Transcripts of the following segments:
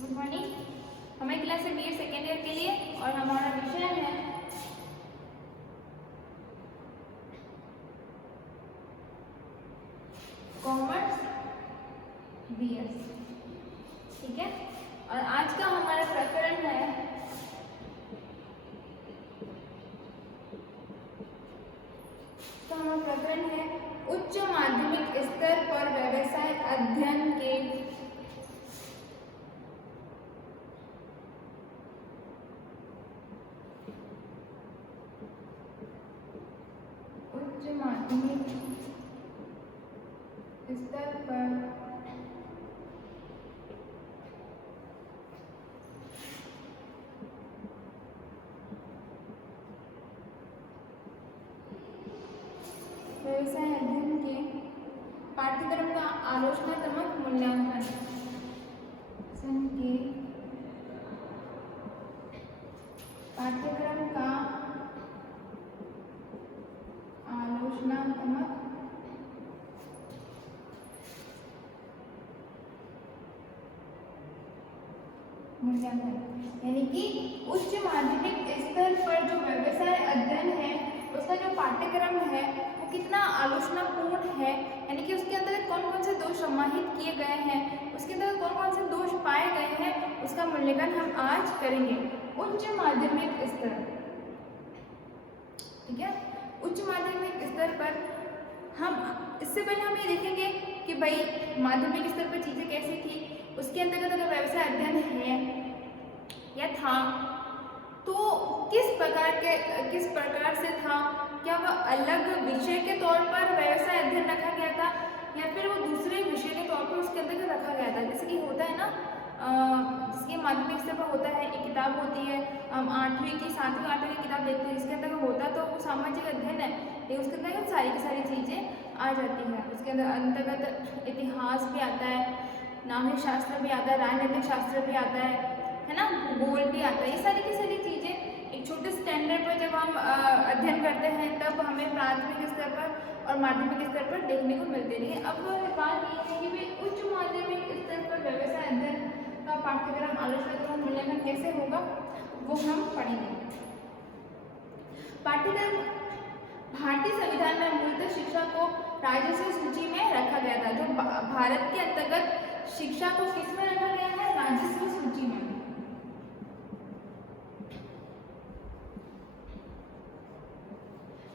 Good morning. हमें class है BEd second year के लिए और हमारा विषय है कॉमर्स बीएस। ठीक है, और आज का हमारा प्रकरण है हमारा प्रकरण है उच्च माध्यमिक स्तर पर व्यवसाय अध्ययन के उच्च माध्यमिक स्तर पर व्यवसाय अध्ययन के पाठ्यक्रम का आलोचनात्मक मूल्यांकन के पाठ्यक्रम का आलोचनात्मक मूल्यांकन यानी कि उच्च माध्यमिक स्तर पर जो व्यवसाय अध्ययन है उसका जो पाठ्यक्रम है वो कितना आलोचनापूर्ण है, यानी कि उसके अंदर कौन कौन से दोष समाहित किए गए हैं, उसके अंदर कौन कौन से दोष पाए गए हैं, उसका मूल्यांकन हम आज करेंगे। उच्च माध्यमिक स्तर, ठीक है, उच्च माध्यमिक स्तर पर हम इससे पहले हम ये देखेंगे कि भाई माध्यमिक स्तर पर चीजें कैसी थी, उसके अंतर्गत अगर व्यवसाय अध्ययन है या था तो किस प्रकार से था, क्या वह अलग विषय के तौर पर व्यवसाय अध्ययन रखा गया था या फिर वो दूसरे विषय के तौर पर उसके अंतर्गत रखा गया था। जैसे कि होता है ना, जिसके माध्यमिक स्तर पर होता है, एक किताब होती है, हम 8वीं की 7वीं 8वीं की किताब देखते हैं, इसके अंदर होता तो वो सामाजिक अध्ययन है, लेकिन उसके अंदर सारी की सारी चीज़ें आ जाती हैं। उसके अंदर अंतर्गत इतिहास भी आता है, नागरिक शास्त्र भी आता है, राजनीतिक शास्त्र भी आता है ना, भूगोल भी आता है। ये सारी की सारी चीज़ें एक छोटे स्टैंडर्ड पर जब हम अध्ययन करते हैं तब हमें प्राथमिक स्तर पर और माध्यमिक स्तर पर देखने को मिलते हैं। अब बात ये है कि भाई उच्च माध्यमिक स्तर पर व्यवसाय अध्ययन का पाठ्यक्रम आलोचनात्मक मूल्यांकन कैसे होगा वो हम पढ़ेंगे। पाठ्यक्रम भारतीय संविधान में मूलतः शिक्षा को राजस्व सूची में रखा गया था। जो भारत के अंतर्गत शिक्षा को किस में रखा गया है? राजस्व सूची में।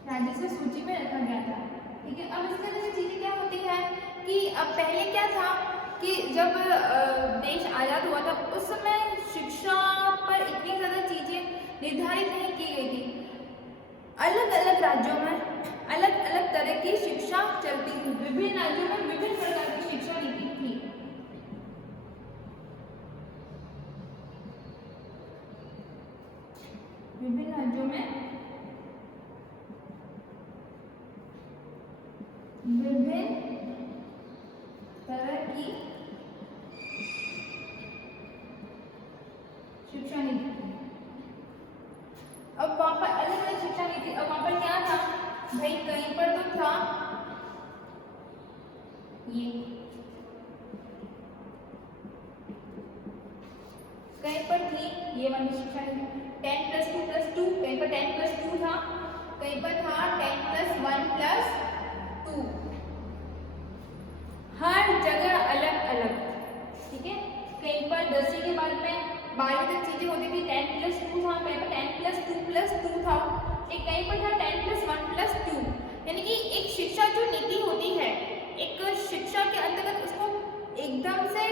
राजस्व सूची में रखा गया था। ठीक है, अब इसके अंदर चीजें क्या होती है कि अब पहले क्या था कि जब देश आजाद हुआ था उस समय शिक्षा पर इतनी ज्यादा चीजें निर्धारित नहीं की गई थी। अलग अलग राज्यों में अलग अलग तरह की शिक्षा चलती थी, विभिन्न राज्यों में विभिन्न प्रकार की शिक्षा नीति थी। विभिन्न राज्यों में विभिन्न तरह की शिक्षा नीति। अब वहां पर अलग अलग शिक्षा नीति, अब वहां पर क्या था भाई, कहीं पर तो था ये, कहीं पर थी ये वाली शिक्षा नीति 10+2+2, कहीं पर 10+2 था, कहीं पर था 10+1+2, हर जगह अलग अलग। ठीक है, कहीं पर 10वीं के बाद में 12वीं तक चीजें होती थी 10+2 था, कहीं पर 10+2+2 था, एक कहीं पर था 10+1+2। यानी कि एक शिक्षा जो नीति होती है, एक शिक्षा के अंतर्गत उसको एकदम से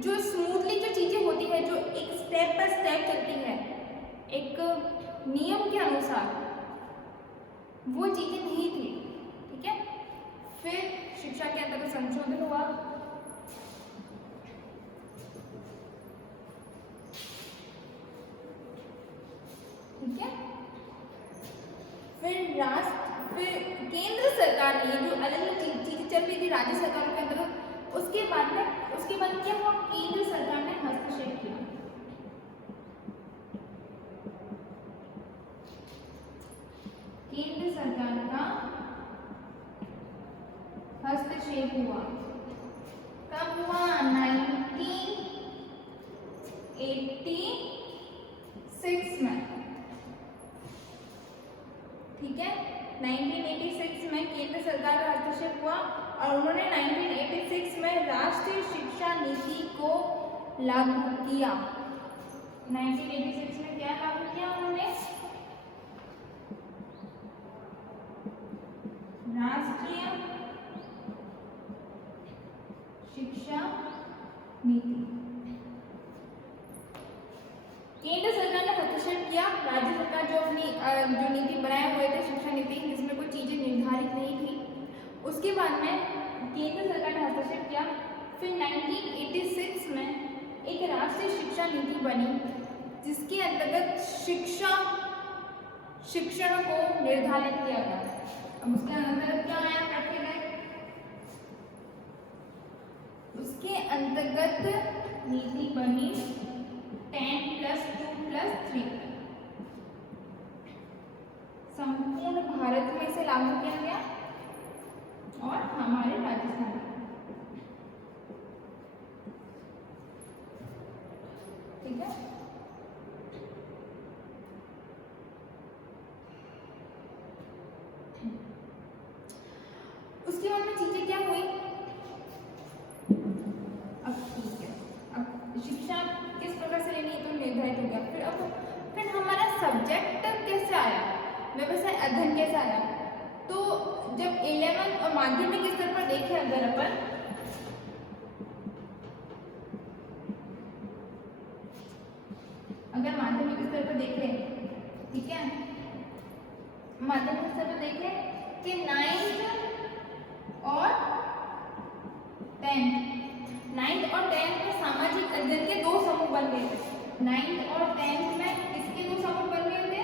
जो स्मूथली जो चीजें होती है, जो एक स्टेप बाय स्टेप चलती है एक नियम के अनुसार, वो चीजें नहीं थी। ठीक है, फिर शिक्षा के अंतर्गत संशोधन हुआ। ठीक है, फिर केंद्र सरकार ने जो अलग अलग चीजें चल रही थी राज्य सरकारों के अंतर्गत, उसके बाद क्या हुआ, केंद्र सरकार ने हस्तक्षेप किया। केंद्र सरकार का हस्तक्षेप हुआ। कब हुआ? 19 और उन्होंने 1986 में राष्ट्रीय शिक्षा नीति को लागू किया। 1986 में क्या लागू किया उन्होंने? राष्ट्रीय शिक्षा नीति। केंद्र सरकार ने हस्तक्षेप किया। राज्य सरकार जो अपनी जो नीति बनाए हुए थे शिक्षा नीति, जिसमें कुछ चीजें निर्धारित नहीं थी, उसके बाद में केंद्र सरकार ने हस्तक्षेप किया। फिर 1986 में एक राष्ट्रीय शिक्षा नीति बनी, जिसके अंतर्गत शिक्षण को निर्धारित किया गया। अब उसके अंतर्गत क्या आया रखे गए? उसके अंतर्गत नीति बनी 10+2+3 संपूर्ण भारत में इसे लागू किया गया और हमारे राजस्थान में, ठीक है। उसके बाद में चीजें क्या हुई? अब ठीक है, अब शिक्षा किस प्रकार से लेनी तो निर्धारित हो गया। फिर हमारा सब्जेक्ट कैसे आया, व्यवसाय अध्ययन कैसे आया? तो जब 11 और माध्यमिक स्तर पर देखें अगर अपन, माध्यमिक स्तर पर देखें, ठीक है, माध्यमिक स्तर पर देखें कि 9th और 10th में सामाजिक अध्ययन के 2 समूह बन गए थे। 9th और 10th में किसके 2 समूह बन गए थे?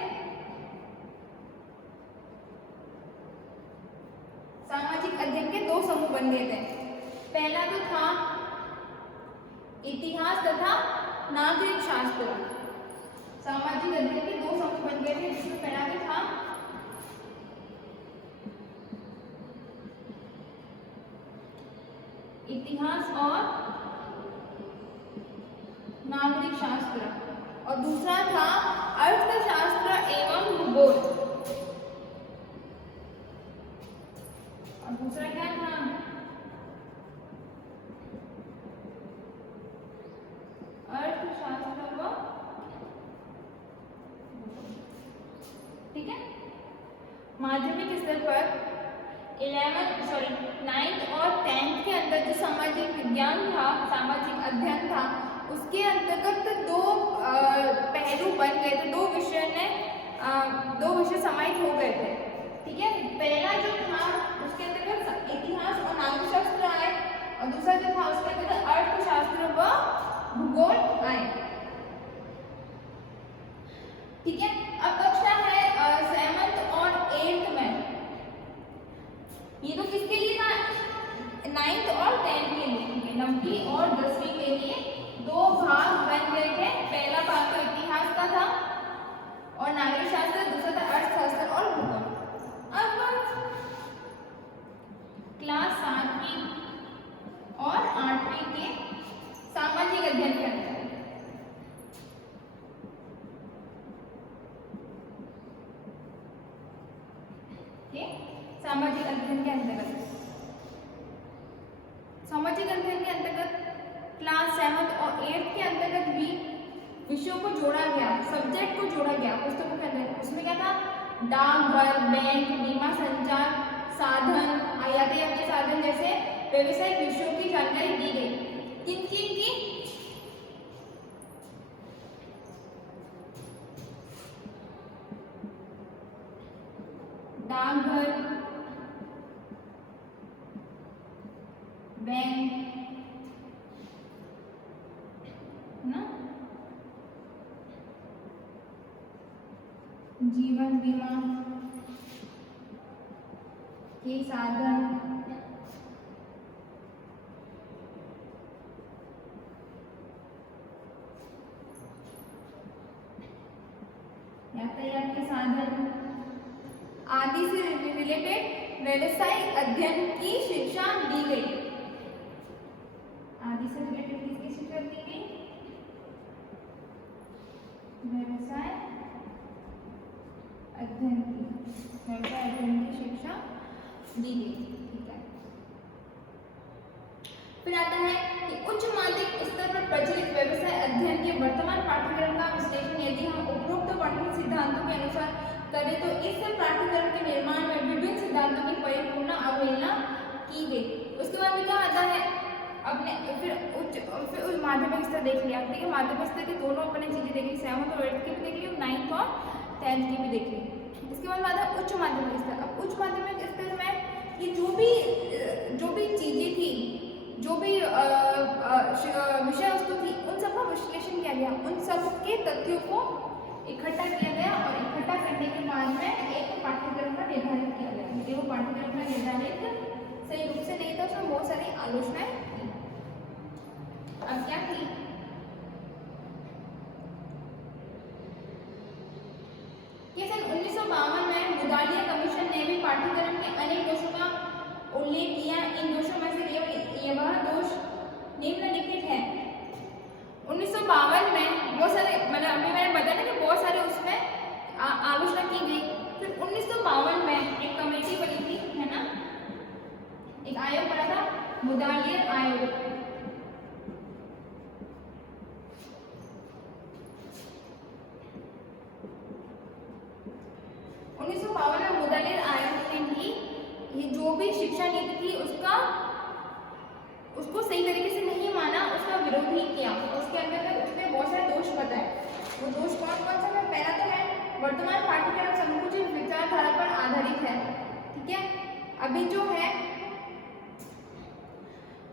सामाजिक अध्ययन के 2 समूह बन गए थे। पहला तो था इतिहास तथा नागरिक शास्त्र। सामाजिक अध्ययन के 2 समूह बन गए थे, जिसमें पहला तो था इतिहास और नागरिक शास्त्र, और दूसरा था अर्थशास्त्र एवं भूगोल। और दूसरा क्या था? अर्थशास्त्र व, ठीक है। माध्यमिक स्तर पर 9th और 10th के अंदर जो सामाजिक विज्ञान था, सामाजिक अध्ययन था, उसके अंतर्गत 2 पहलू बन गए थे, 2 विषय समाहित हो गए थे, ठीक है। पहला जो था उसके अंतर्गत इतिहास और नागरिक शास्त्र आए, और दूसरा जो था उसके अंतर्गत अर्थशास्त्र व भूगोल आए, ठीक है। अब कक्षा है 7th और 8th में, ये तो किसके लिए था? 9th और 10th के लिए, 9वीं और 10वीं के लिए 2 भाग बन गए थे। पहला भाग तो इतिहास का था और नागरिक शास्त्र, दूसरा था अर्थशास्त्र और भूगोल। अब क्लास 7वीं और 8वीं के सामाजिक अध्ययन के अंदर, सामाजिक अध्ययन के अंतर्गत, सामाजिक अध्ययन के अंतर्गत क्लास 7th और 8th के अंतर्गत भी विषयों को जोड़ा गया, सब्जेक्ट को जोड़ा गया पुस्तकों के अंदर। उसमें क्या था? डाकघर, बैंक, बीमा संचार साधन, यातायात के साधन जैसे व्यवसायिक विषयों की जानकारी दी गई। किन किन की? डाकघर, बैंक, ना, जीवन बीमा के साधन, यातायात के साधन आदि से रिलेटेड व्यवसायिक अध्ययन की शिक्षा दी गई। आदि से रिलेटेड किसकी शिक्षा दी गई? व्यवसाय अध्ययन की, व्यवसाय अध्ययन की शिक्षा दी गई, ठीक है। फिर आता है कि उच्च माध्यमिक स्तर पर प्रचलित व्यवसाय अध्ययन के वर्तमान पाठ्यक्रम का विश्लेषण यदि हम उपरोक्त वर्णित सिद्धांतों के अनुसार करें तो इस पाठ्यक्रम के निर्माण में विभिन्न सिद्धांतों की परिपूर्ण अवहेलना की गई। उसके बाद में क्या आता है अपने फिर उस माध्यमिक स्तर देख लिया, ठीक है, माध्यमिक स्तर की दोनों अपने चीजें देख ली, 7th और 8th की भी देख ली, 9th और 10th की भी देख ली। इसके बाद आता है उच्च माध्यमिक स्तर। अब उच्च माध्यमिक स्तर में ये जो भी चीजें थी, जो भी विषय वस्तु थी, उन सबका विश्लेषण किया गया, उन सब के तथ्यों को इकट्ठा किया गया और इकट्ठा करने के बाद में एक पाठ्यक्रम का निर्धारित किया गया। लेकिन वो पाठ्यक्रम का निर्धारित सही रूप से नहीं था, उसमें बहुत सारी आलोचनाएं थी। अब क्या थी कि सन 1952 में मुदालिया कमीशन ने भी पाठ्यक्रम के अनेक दोषों का उल्लेख किया। इन दोषों में से केवल वह दोष निम्नलिखित है। 1952 में बहुत सारे, मतलब अभी मैंने बताया कि बहुत सारे उसमें आलोचना की गई। फिर 1952 में एक कमेटी बनी थी, है ना, एक आयोग बना था, मुदालिया आयोग। जो भी शिक्षा नीति थी उसको सही तरीके से नहीं माना, उसका विरोध ही किया। उसके अंदर उसने बहुत सारे दोष बताए। वो दोष कौन कौन सा है? पहला तो है वर्तमान पाठ्यक्रम संकुचित विचारधारा पर आधारित है, ठीक है। अभी जो है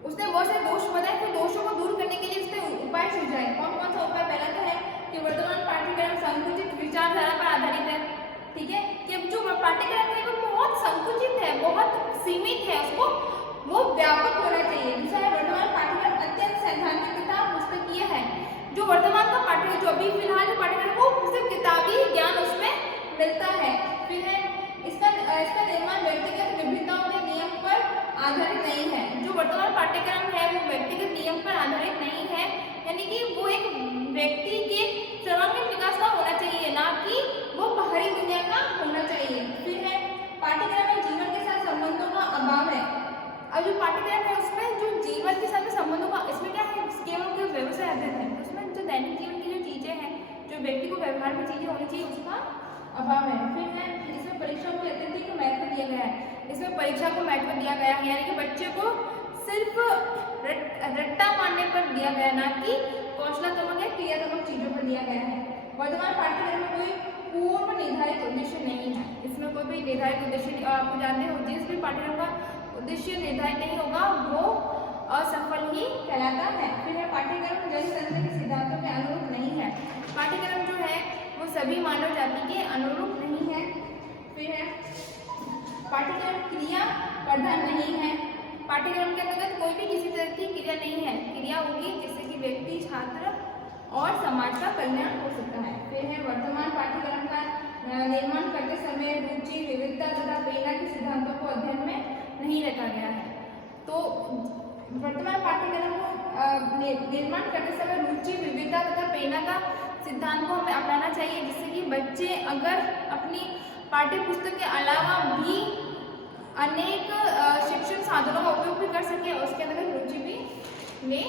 उसने बहुत सारे दोष बताए, फिर दोषों को दूर करने के लिए उसने उपाय सुझाए। कौन कौन सा उपाय? पहला तो है कि वर्तमान पाठ्यक्रम संकुचित विचारधारा पर आधारित है, ठीक है, कि अब जो पाठ्यक्रम है वो बहुत संकुचित है, बहुत सीमित है, उसको वो व्यापक होना चाहिए। दूसरा है वर्तमान पाठ्यक्रम अत्यंत सैद्धांतिक तथा पुस्तकीय है। जो वर्तमान का पाठ्यक्रम, जो अभी फिलहाल पाठ्यक्रम, वो सिर्फ किताबी ज्ञान उसमें मिलता है। फिर है इसका निर्माण व्यक्तिगत विभिन्नताओं के नियम पर आधारित नहीं है। जो वर्तमान पाठ्यक्रम है वो व्यक्तिगत नियम पर आधारित नहीं है, यानी कि वो एक व्यक्ति के सर्वांगीण विकास का होना चाहिए, ना कि वो बाहरी दुनिया का होना चाहिए। फिर है पाठ्यक्रम में जीवन के साथ संबंधों का अभाव है। अब जो पाठ्यक्रम है उसमें जो जीवन के साथ संबंधों का, इसमें क्या है, केवल जो व्यवसाय अध्ययन है, उसमें जो दैनिक जीवन की जो चीजें हैं, जो व्यक्ति को व्यवहार में चीजें होनी चाहिए, उसका अभाव है। फिर है इसमें परीक्षा को अत्यधिक महत्व दिया गया है। इसमें परीक्षा को महत्व दिया गया है, यानी कि बच्चे को सिर्फ रट्टा मारने पर दिया गया, ना कि कौशलात्मक या क्रियात्मक चीजों पर दिया गया है। वर्तमान पाठ्यक्रम में कोई पूर्व निर्धारित उद्देश्य नहीं है, इसमें कोई भी निर्धारित उद्देश्य नहीं। और आपको जानते हो जिस भी पाठ्यक्रम का उद्देश्य निर्धारित नहीं होगा वो असफल ही कहलाता है। फिर है पाठ्यक्रम जनतंत्र के सिद्धांतों के अनुरूप नहीं है। पाठ्यक्रम जो है वो सभी मानव जाति के अनुरूप नहीं है। फिर है पाठ्यक्रम क्रिया प्रधान नहीं है। पाठ्यक्रम के अंतर्गत कोई भी किसी तरह की क्रिया नहीं है। क्रिया होगी जिससे कि व्यक्ति, छात्र और समाज का कल्याण हो सकता है। फिर है वर्तमान पाठ्यक्रम का निर्माण करते समय रुचि, विविधता तथा प्रेरणा के सिद्धांतों को अध्ययन में नहीं रखा गया है। तो वर्तमान पाठ्यक्रम को निर्माण करते समय रुचि, विविधता तथा प्रेरणा का सिद्धांत को हमें अपनाना चाहिए, जिससे कि बच्चे अगर अपनी पाठ्य पुस्तक के अलावा भी अनेक शिक्षण साधनों का उपयोग भी कर सके और उसके अंदर रुचि भी ले